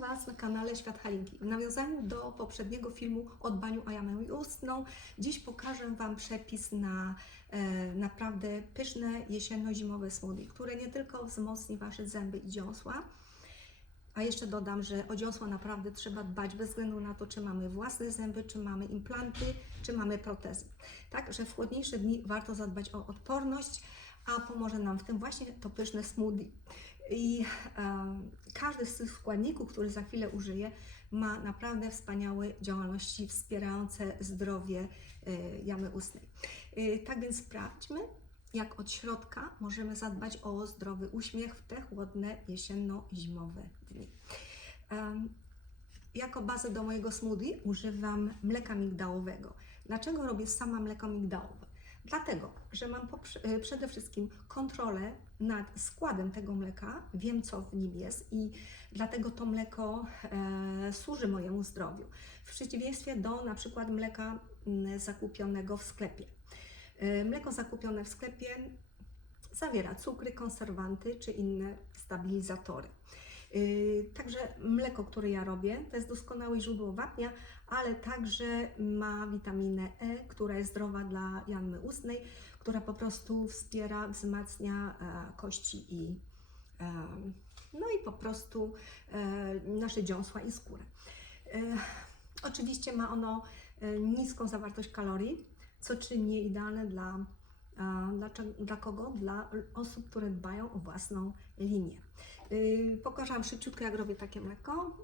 Was na kanale Świat Halinki. W nawiązaniu do poprzedniego filmu o dbaniu o jamę ustną, dziś pokażę Wam przepis na e, naprawdę pyszne jesienno-zimowe smoothie, które nie tylko wzmocni Wasze zęby i dziąsła, a jeszcze dodam, że o dziąsła naprawdę trzeba dbać bez względu na to, czy mamy własne zęby, czy mamy implanty, czy mamy protezy. Także w chłodniejsze dni warto zadbać o odporność, a pomoże nam w tym właśnie to pyszne smoothie. I każdy z tych składników, który za chwilę użyję, ma naprawdę wspaniałe działalności wspierające zdrowie y, jamy ustnej. Y, tak więc sprawdźmy, jak od środka możemy zadbać o zdrowy uśmiech w te chłodne jesienno-zimowe dni. Jako bazę do mojego smoothie używam mleka migdałowego. Dlaczego robię sama mleko migdałowe? Dlatego, że mam e, przede wszystkim kontrolę nad składem tego mleka, wiem co w nim jest i dlatego to mleko e, służy mojemu zdrowiu. W przeciwieństwie do na przykład mleka mm, zakupionego w sklepie. E, Mleko zakupione w sklepie zawiera cukry, konserwanty czy inne stabilizatory. Yy, Także mleko, które ja robię, to jest doskonałe źródło wapnia, ale także ma witaminę E, która jest zdrowa dla jamy ustnej, która po prostu wspiera, wzmacnia e, kości i e, no i po prostu e, nasze dziąsła i skórę. Oczywiście ma ono niską zawartość kalorii, co czyni je idealne dla, dla, dla kogo? Dla osób, które dbają o własną linię. Pokażę szybciutko, jak robię takie mleko.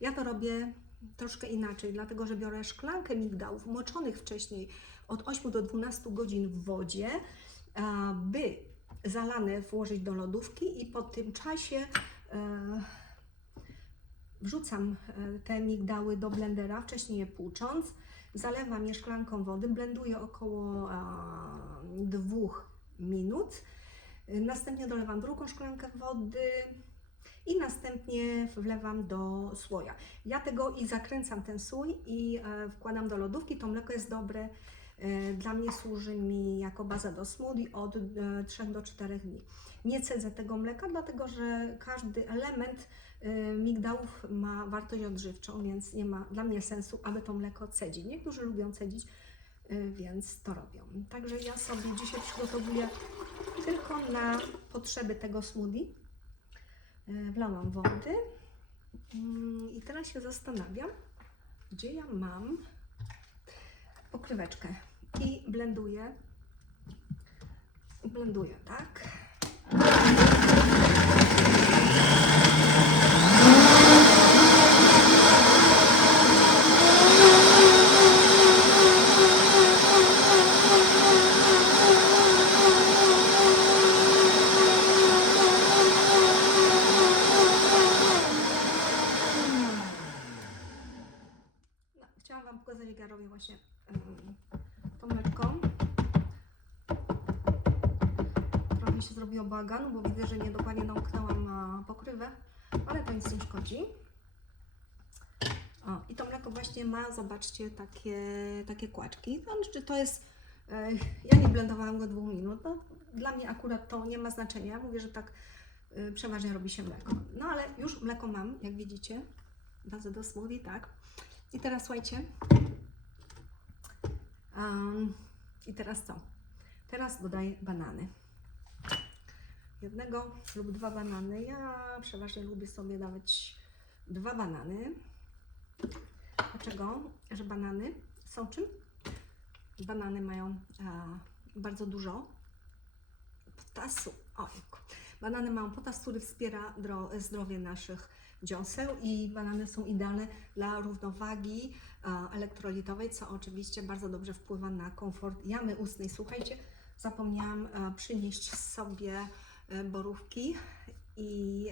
Ja to robię troszkę inaczej, dlatego że biorę szklankę migdałów moczonych wcześniej od 8 do 12 godzin w wodzie, by zalane włożyć do lodówki i po tym czasie e, wrzucam e, te migdały do blendera, wcześniej je płucząc, zalewam je szklanką wody, blenduję około dwóch minut. Y, Następnie dolewam drugą szklankę wody i następnie wlewam do słoja. Ja tego i zakręcam ten słój i e, wkładam do lodówki. To mleko jest dobre. e, Dla mnie służy mi jako baza do smoothie od e, 3 do 4 dni. Nie cedzę tego mleka, dlatego że każdy element e, migdałów ma wartość odżywczą, więc nie ma dla mnie sensu, aby to mleko cedzić. Niektórzy lubią cedzić, e, więc to robią. Także ja sobie dzisiaj przygotowuję tylko na potrzeby tego smoothie. E, Wlałam wody Mm, i teraz się zastanawiam, gdzie ja mam pokryweczkę i blenduję. Blenduję, tak? No, chciałam Wam pokazać, jak ja robię to mleczko. Trochę się zrobiło bałaganu, bo widzę, że niedokładnie domknęłam a, pokrywę, ale to nic nie szkodzi. O, I to mleko właśnie ma, zobaczcie, takie, takie kłaczki. Znaczy, to jest, e, ja nie blendowałam go dwóch minut. No, dla mnie akurat to nie ma znaczenia. Mówię, że tak e, przeważnie robi się mleko. No ale już mleko mam, jak widzicie. Bazę do smoothie, tak. I teraz słuchajcie. Um, I teraz co? Teraz dodaję banany. Jednego lub dwa banany. Ja przeważnie lubię sobie dawać dwa banany. Dlaczego? Że banany są czym? Banany mają a, bardzo dużo potasu. Ojku. Banany mają potas, który wspiera dro- zdrowie naszych dziąseł i banany są idealne dla równowagi a, elektrolitowej, co oczywiście bardzo dobrze wpływa na komfort jamy ustnej. Słuchajcie, zapomniałam a, przynieść sobie e, borówki i,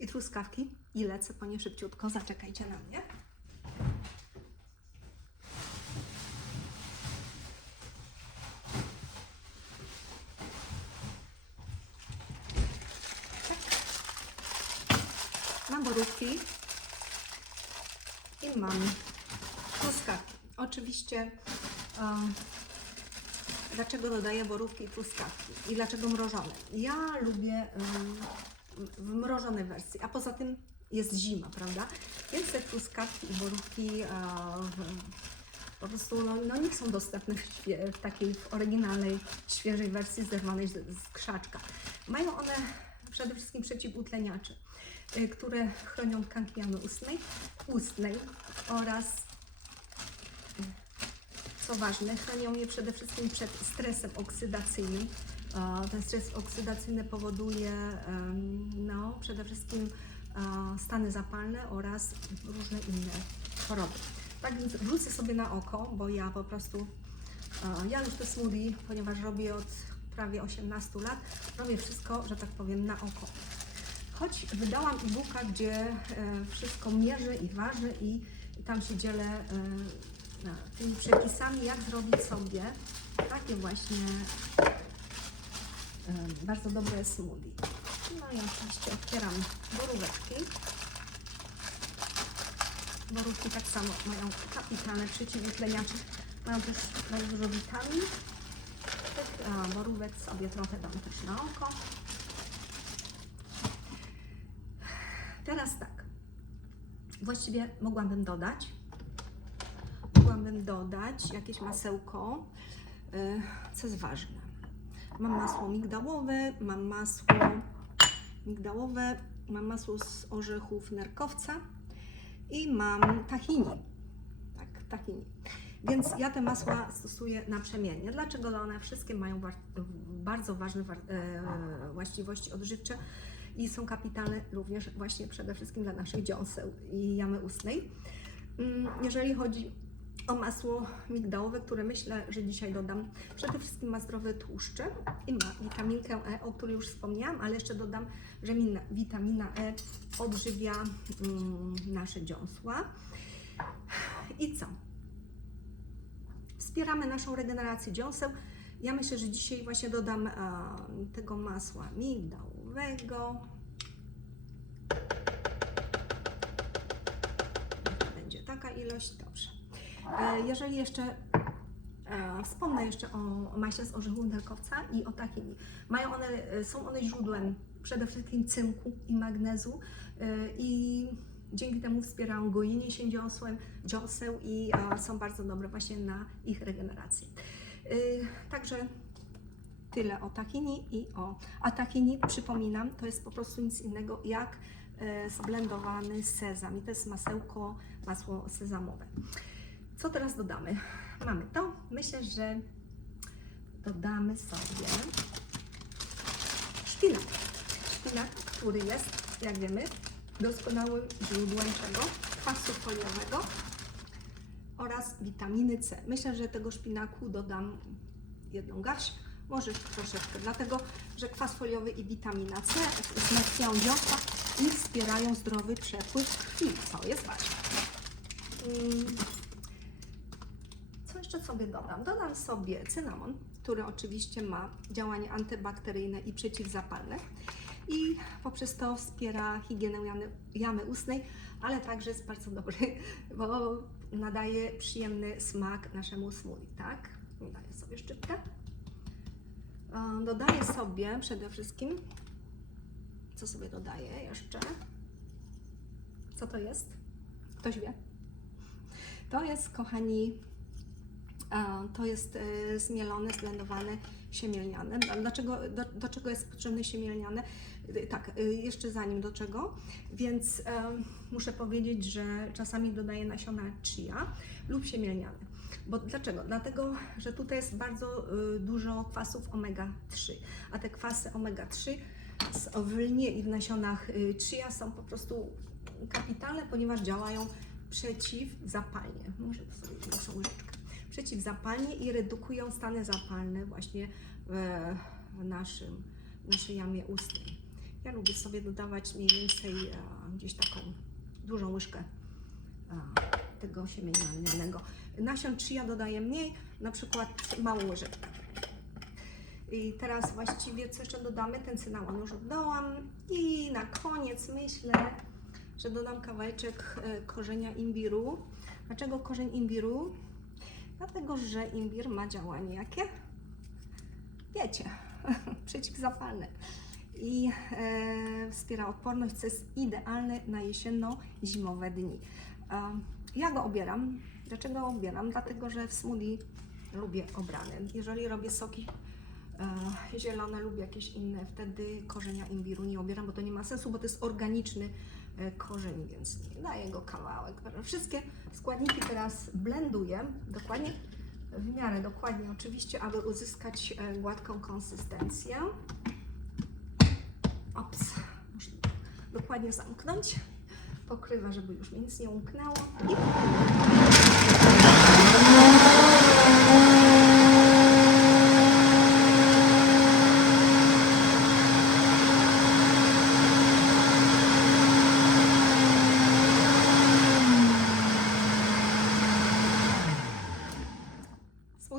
i truskawki i lecę po nie szybciutko. Zaczekajcie na mnie. I mam truskawki. Oczywiście em, dlaczego dodaję borówki i truskawki i dlaczego mrożone? Ja lubię em, w mrożonej wersji, a poza tym jest zima, prawda? Więc te truskawki i borówki e, po prostu no, no nie są dostępne w takiej w oryginalnej, świeżej wersji zerwanej z, z krzaczka. Mają one przede wszystkim przeciwutleniacze, y, które chronią tkanki jamy ustnej, ustnej oraz y, co ważne, chronią je przede wszystkim przed stresem oksydacyjnym. Ten stres oksydacyjny powoduje no, przede wszystkim stany zapalne oraz różne inne choroby. Tak więc sobie na oko, bo ja po prostu, ja już te smoothie, ponieważ robię od prawie 18 lat, robię wszystko, że tak powiem, na oko. Choć wydałam e-booka, gdzie e, wszystko mierzy i waży i, tam się dzielę e, tymi przepisami, jak zrobić sobie takie właśnie e, bardzo dobre smoothie. No i oczywiście otwieram boróweczki. Borówki tak samo mają kapitalne przeciwutleniacze, mają też bardzo dużo witamin. A, borówek sobie trochę dam też na oko. Teraz tak. Właściwie mogłabym dodać. Mogłabym dodać jakieś masełko, y, co jest ważne. Mam masło migdałowe, mam masło migdałowe, mam masło z orzechów nerkowca i mam tahini. Tak, tahini. Więc ja te masła stosuję naprzemiennie. Dlaczego? One wszystkie mają bardzo ważne e, właściwości odżywcze i są kapitalne również właśnie przede wszystkim dla naszych dziąseł i jamy ustnej. Mm, Jeżeli chodzi o masło migdałowe, które myślę, że dzisiaj dodam, przede wszystkim ma zdrowe tłuszcze i ma witaminkę E, o której już wspomniałam, ale jeszcze dodam, że mina- witamina E odżywia mm, nasze dziąsła. I co? Wspieramy naszą regenerację dziąseł. Ja myślę, że dzisiaj właśnie dodam e, tego masła migdałowego. Będzie taka ilość, dobrze. E, Jeżeli jeszcze e, wspomnę jeszcze o, maśle z orzechu nerkowca i o tahini. Mają one, e, są one źródłem przede wszystkim cynku i magnezu e, i dzięki temu wspierają gojenie się dziąsłem, dziąseł i e, są bardzo dobre właśnie na ich regenerację. E, Także tyle o tahini i o... A tahini, przypominam, to jest po prostu nic innego jak e, zblendowany sezam i to jest masełko, masło sezamowe. Co teraz dodamy? Mamy to. Myślę, że dodamy sobie szpinak. Szpinak, który jest, jak wiemy, doskonałym źródłem czego? Kwasu foliowego oraz witaminy C. Myślę, że tego szpinaku dodam jedną garść, może troszeczkę, dlatego, że kwas foliowy i witamina C wzmacniają dziąsła i wspierają zdrowy przepływ krwi, co jest ważne. Mm, co jeszcze sobie dodam? Dodam sobie cynamon, który oczywiście ma działanie antybakteryjne i przeciwzapalne i poprzez to wspiera higienę jamy, jamy ustnej, ale także jest bardzo dobry, bo nadaje przyjemny smak naszemu smoothie, tak? Daję sobie szczyptę. E, Dodaję sobie przede wszystkim, co sobie dodaję jeszcze? Co to jest? Ktoś wie? To jest, kochani, e, to jest e, zmielone, zblendowane siemię lniane. A Dlaczego, do, do czego jest potrzebne siemię lniane? E, Tak, e, jeszcze zanim do czego, więc muszę powiedzieć, że czasami dodaję nasiona chia lub siemię lniane. Bo dlaczego? Dlatego, że tutaj jest bardzo y, dużo kwasów omega-3, a te kwasy omega-3 z- w lnie i w nasionach y, chia są po prostu kapitalne, ponieważ działają przeciwzapalnie. Może to sobie łyżeczkę. Przeciwzapalnie i redukują stany zapalne właśnie w, naszym, w naszej jamie ustnej. Ja lubię sobie dodawać mniej więcej e, gdzieś taką dużą łyżkę e, tego siemienia lnianego. Nasion chia dodaję mniej, na przykład małą łyżeczkę. I teraz właściwie co jeszcze dodamy? Ten cynamon już oddałam. I na koniec myślę, że dodam kawałeczek e, korzenia imbiru. Dlaczego korzeń imbiru? Dlatego, że imbir ma działanie jakie? Wiecie, przeciwzapalne. i e, wspiera odporność, co jest idealne na jesienno-zimowe dni. E, ja go obieram. Dlaczego obieram? Dlatego, że w smoothie lubię obrane. Jeżeli robię soki e, zielone lub jakieś inne, wtedy korzenia imbiru nie obieram, bo to nie ma sensu, bo to jest organiczny korzeń, więc daję go kawałek. Wszystkie składniki teraz blenduję dokładnie, w miarę dokładnie oczywiście, aby uzyskać e, gładką konsystencję. Ops, muszę dokładnie zamknąć. Pokrywa, żeby już mi nic nie umknęło. I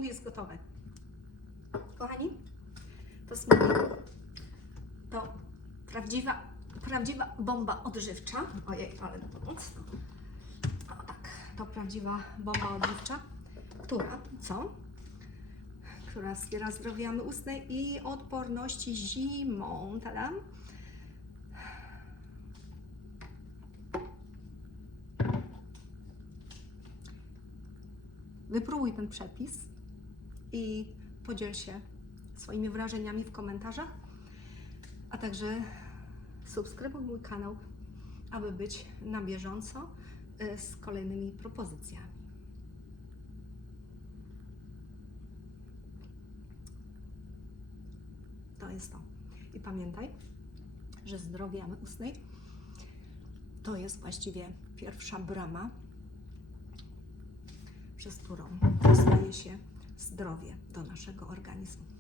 Jest gotowe. Kochani, to smoothie to prawdziwa, prawdziwa bomba odżywcza. Ojej, ale pomoc. O tak, to prawdziwa bomba odżywcza, która co? Która wspiera zdrowie jamy i odporności zimą. Tadam. Wypróbuj ten przepis i podziel się swoimi wrażeniami w komentarzach, a także subskrybuj mój kanał, aby być na bieżąco y, z kolejnymi propozycjami. To jest to. I pamiętaj, że zdrowie jamy ustnej to jest właściwie pierwsza brama przez którą dostaje się zdrowie do naszego organizmu.